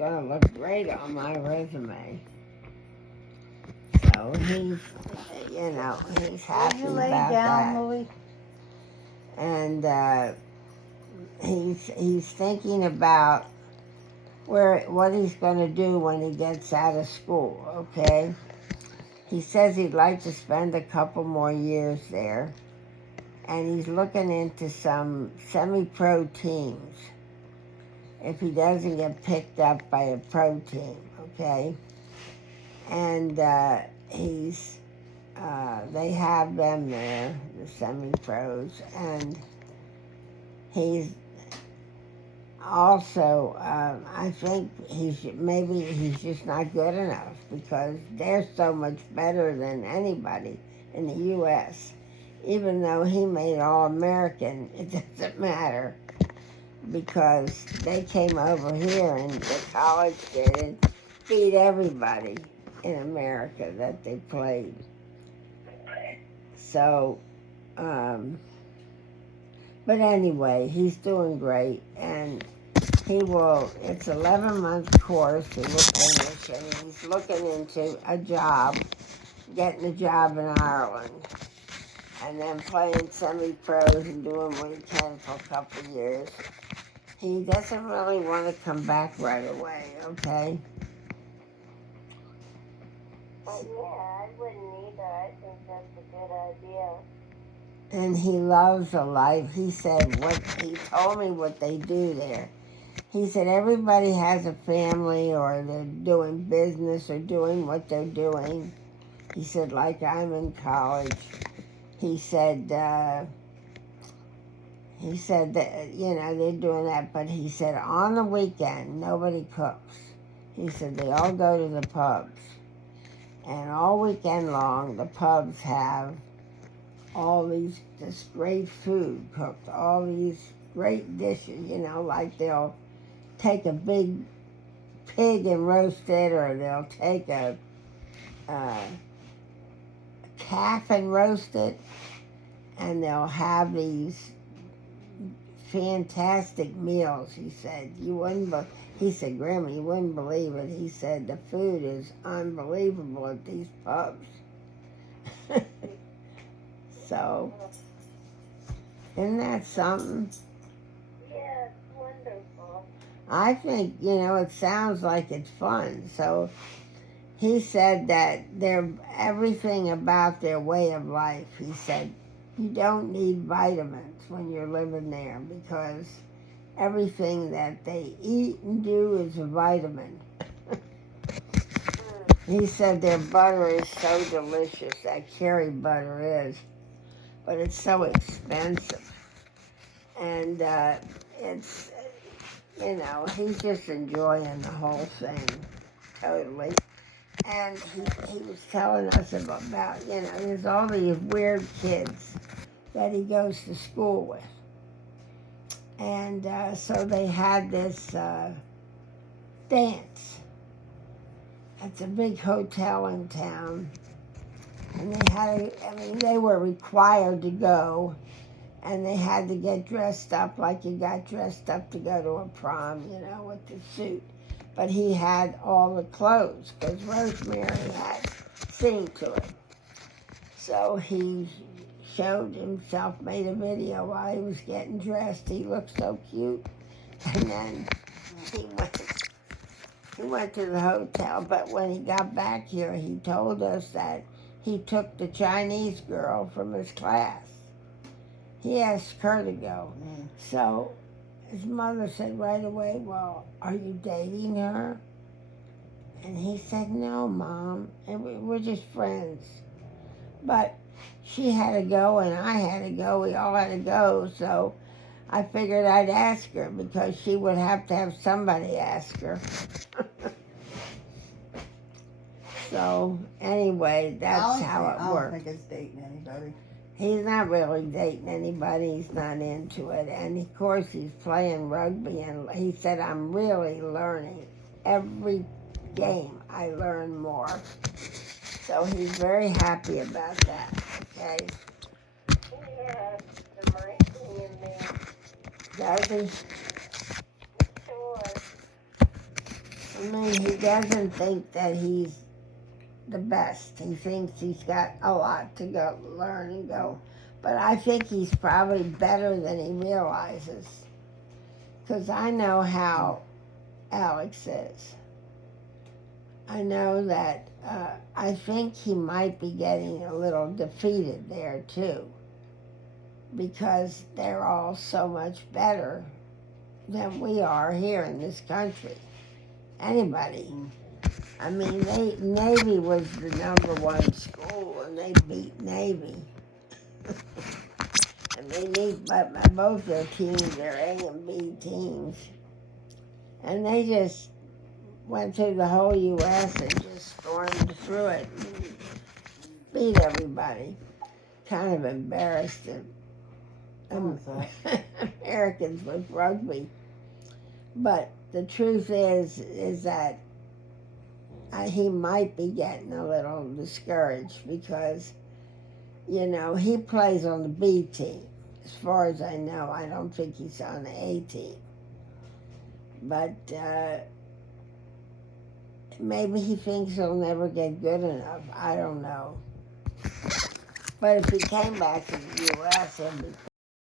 gonna look great on my resume. So he's happy about that. Louie? And he's thinking about what he's gonna do when he gets out of school. Okay, he says he'd like to spend a couple more years there, and he's looking into some semi-pro teams if he doesn't get picked up by a pro team. Okay, and they have them there, the semi-pros, and he's also, I think maybe he's just not good enough because they're so much better than anybody in the U.S. Even though he made All-American, it doesn't matter because they came over here and the college did and beat everybody in America that they played. So, but anyway, he's doing great, and it's 11-month course he will finish, and he's looking into getting a job in Ireland, and then playing semi-pros and doing what he can for a couple of years. He doesn't really want to come back right away, okay? Well, yeah, I wouldn't either. I think that's a good idea. And he loves the life. He told me what they do there. He said everybody has a family or they're doing business or doing what they're doing. He said, like I'm in college. He said that, they're doing that, but he said on the weekend, nobody cooks. He said they all go to the pubs. And all weekend long, the pubs have this great food cooked, all these great dishes, like they'll take a big pig and roast it, or they'll take a calf and roast it, and they'll have these fantastic meals. He said, he said, Grandma, you wouldn't believe it. He said, the food is unbelievable at these pubs. So, isn't that something? Yeah, it's wonderful. I think, it sounds like it's fun. So he said that everything about their way of life, he said, you don't need vitamins when you're living there because everything that they eat and do is a vitamin. He said their butter is so delicious, that Kerry butter is, but it's so expensive. And it's, he's just enjoying the whole thing totally. And he was telling us about, there's all these weird kids that he goes to school with. And so they had this dance at a big hotel in town. And they were required to go, and they had to get dressed up like you got dressed up to go to a prom, with the suit. But he had all the clothes because Rosemary had seen to it. So he showed himself, made a video while he was getting dressed. He looked so cute. And then he went to the hotel, but when he got back here, he told us that he took the Chinese girl from his class. He asked her to go. So his mother said right away, well, are you dating her? And he said, no, Mom, and we're just friends. But she had to go and I had to go. We all had to go. So I figured I'd ask her because she would have to have somebody ask her. So anyway, that's how it works. I don't think it's dating anybody. He's not really dating anybody. He's not into it. And of course, he's playing rugby. And he said, I'm really learning. Every game, I learn more. So he's very happy about that, okay? Yeah, it's reminding me. Does he? Sure. I mean, he doesn't think that he's the best. He thinks he's got a lot to go learn and go. But I think he's probably better than he realizes. Because I know how Alex is. I know that I think he might be getting a little defeated there too. Because they're all so much better than we are here in this country. Anybody. I mean, Navy was the number one school, and they beat Navy. And they need, but both their teams, their A and B teams, and they just went through the whole U.S. and just stormed through it, and beat everybody. Kind of embarrassed Americans with rugby. But the truth is that he might be getting a little discouraged because, you know, he plays on the B team. As far as I know, I don't think he's on the A team. But maybe he thinks he'll never get good enough. I don't know. But if he came back to the U.S., he'd be